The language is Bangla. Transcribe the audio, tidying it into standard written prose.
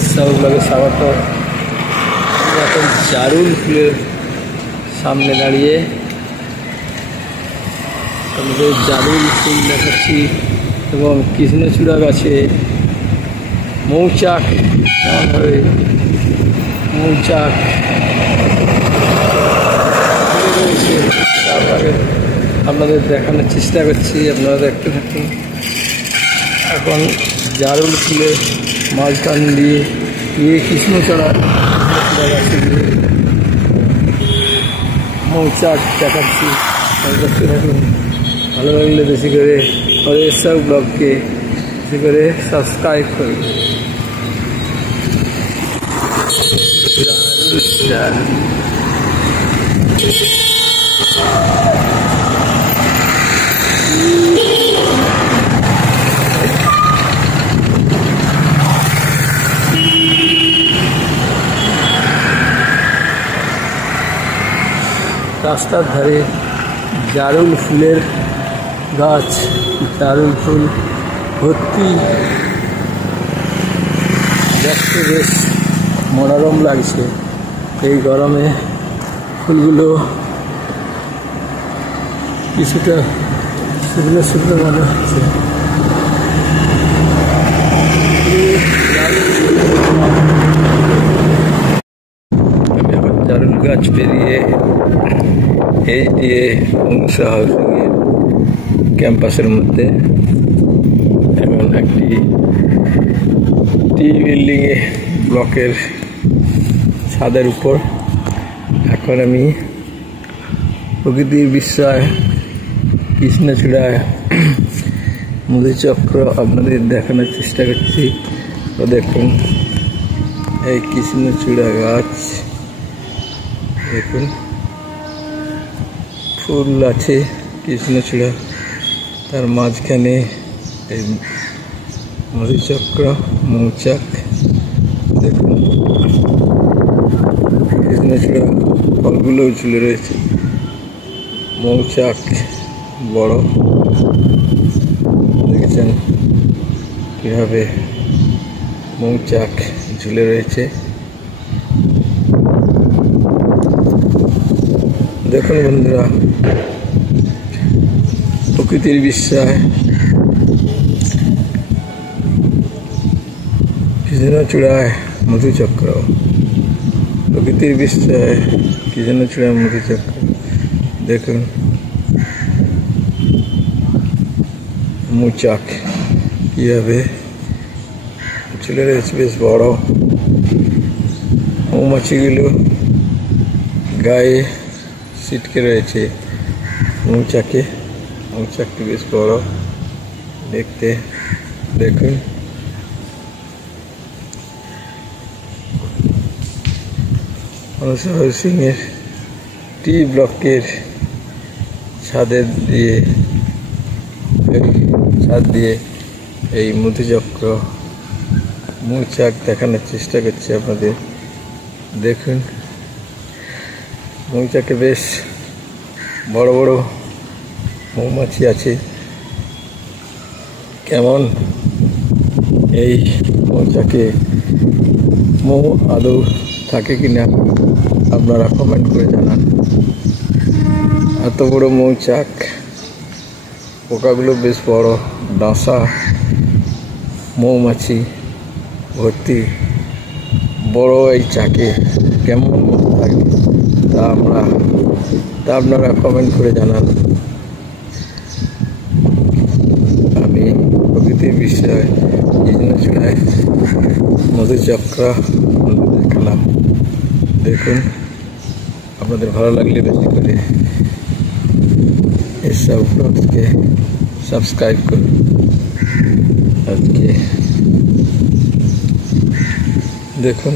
এসব ব্লগে স্বাগত। এখন জারুল ফুলের সামনে দাঁড়িয়ে আমাদের জারুল ফুল দেখাচ্ছি এবং কৃষ্ণচূড়া গাছে মৌচাক কেমনভাবে মৌচাক রয়েছে তারপরে আপনাদের দেখানোর চেষ্টা করছি, আপনারা দেখতে থাকুন। এখন জারুল ফুলের মাঝখান দিয়ে কৃষ্ণচূড়া গাছে দিয়ে মৌচাক দেখাচ্ছি, দেখতে থাকুন। ভালো লাগলে বেশি করে এসব ব্লগকে বেশি করে সাবস্ক্রাইব করুন। রাস্তার ধারে জারুল ফুলের গাছ, জারুল ফুল ভর্তি, দেখতে বেশ মনোরম লাগছে। এই গরমে ফুলগুলো কিছুটা শুকনো শুকনো মনে হচ্ছে। আমি আবার জারুল গাছ পেরিয়ে এই দিয়ে হাউসিংয়ে ক্যাম্পাসের মধ্যে এমন একটি বিল্ডিংয়ে ব্লকের ছাদের উপর এখন আমি প্রকৃতির বিস্ময় কৃষ্ণচূড়ায় মধুচক্র আপনাদের দেখানোর চেষ্টা করছি। তো দেখুন এই কৃষ্ণচূড়া গাছ, দেখুন ফুল আছে কৃষ্ণচূড়া, তার মাঝখানে এই মধুচক্র মৌচাক, দেখুন কৃষ্ণচূড়া ফলগুলোও ঝুলে রয়েছে। মৌচাক বড়, দেখেছেন কীভাবে মৌচাক ঝুলে রয়েছে। দেখুন বন্ধুরা, প্রকৃতির বিস্ময় কৃষ্ণচূড়ায় মধুচক্র, প্রকৃতির বিস্ময় কৃষ্ণচূড়ায় মধুচক্র। দেখুন মৌচাক কীভাবে ঝুলে রয়েছে, বেশ বড়। মৌমাছিগুলো গায়ে ছিটকে রয়েছে মৌচাকটি বেশ বড় দেখতে। দেখুন হাউসিংয়ের টি ব্লকের ছাদ দিয়ে এই মধুচক্র মৌচাক দেখানোর চেষ্টা করছি আপনাদের। দেখুন মৌচাকে বেশ বড় বড় মৌমাছি আছে। কেমন এই মৌচাকে মৌ আদৌ থাকে কিনা আপনারা কমেন্ট করে জানান। এত বড় মৌচাক, পোকাগুলো বেশ বড়, ডাঁসা মৌমাছি ভর্তি। বড় এই চাকে কেমন থাকে তা আপনারা কমেন্ট করে জানান। আমি প্রকৃতির বিষয়ে কৃষ্ণচূড়ায় মধুচক্র দেখালাম। দেখুন আপনাদের ভালো লাগলে বেশি করে এসব ব্লগকে সাবস্ক্রাইব করুন। আজকে দেখুন